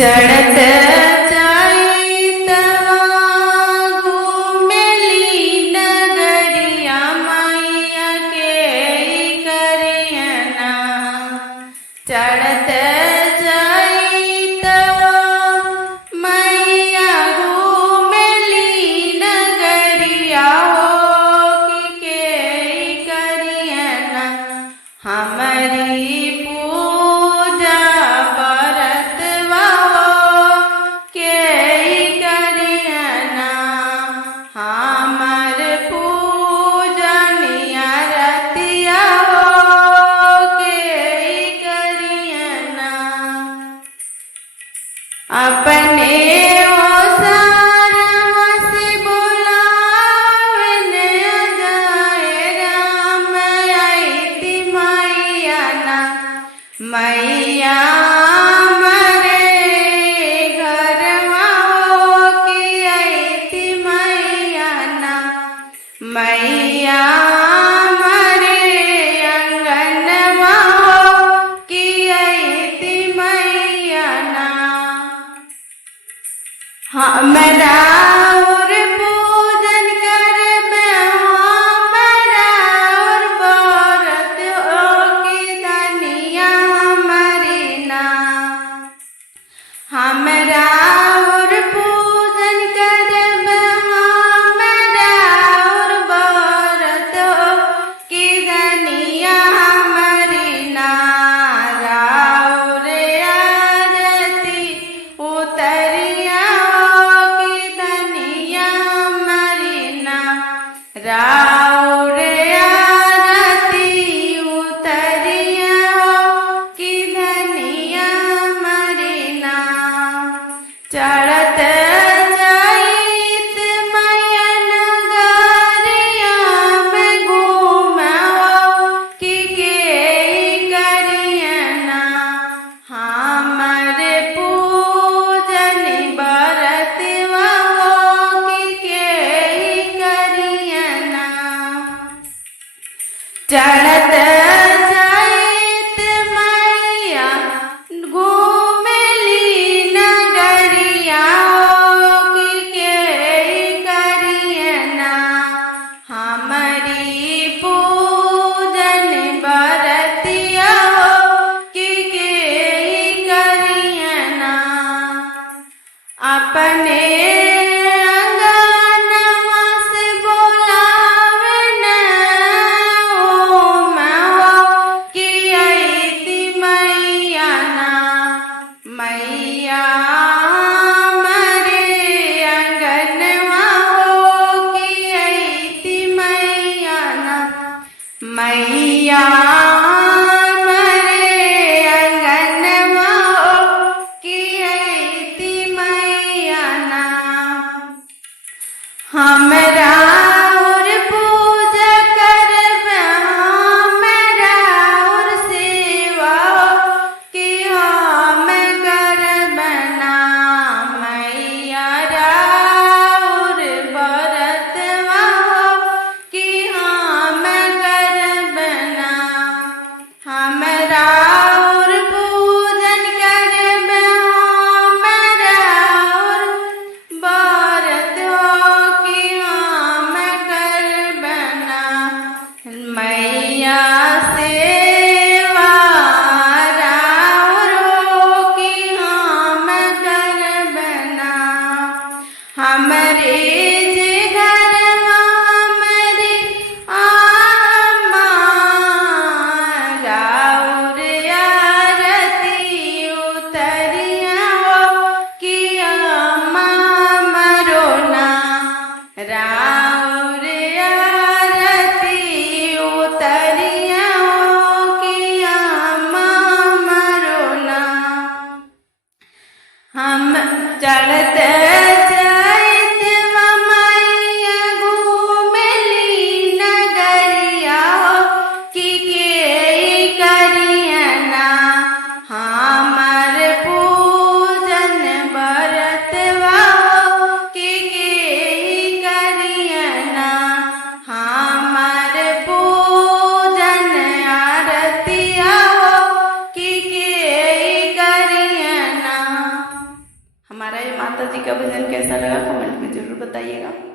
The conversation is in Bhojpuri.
चढ़त चैतवा घूमेली नगरिया मैया के करियना। चढ़त चैतवा मैया घूमेली नगरिया हो के करियना। हमारी पूजा बरतवा के करियना। हमार पूजा नियरतिया के करियना। अपने ओसारवा से बुलावन जाए राम आईति मैया ना। मैया मरे घरवा की आईति मैया ना। मैया मरे अंगनवा की आईति मैया ना। हमरा और पूजन करबे हमरा और व्रत हो की धनिया हमारी ना। हमरा और पूजन करबे हमरा और व्रत हो की धनिया हमारी ना। राउर आरती उतरिया की धनिया हमारी ना। राउर आरती उतरिया की धनिया हमारी ना। चढ़त चैत मैया नगरिया में घूमो की करियना। हमारे पूजन बरतवा की करियना। चढ़त चैत मैया घूमेली नगरिया की करियना। हमारी पूजन बरतिया की करियना। अपने अंगनवा से बोलावन ओमवा की आईति मैया ना। मैया मरे अंगनवा की आईति मैया ना। मैया मरे अंगनवा की आईति मैया ना। हमरा और पूजा करबे हमरा और सेवा की हम करबे ना। मैया राउर बरतवा की हम करबे ना। हमरा और पूजन करबे हमरा और व्रत की हम करबे ना। मैया सेवा राउर की हम करबे ना। हमरे जे घरवा हमरे आमा राउर आरती उतरिया की अम्मा मरो ना। राउर आरती उतरिया माता जी का भजन कैसा लगा कमेंट में जरूर बताइएगा।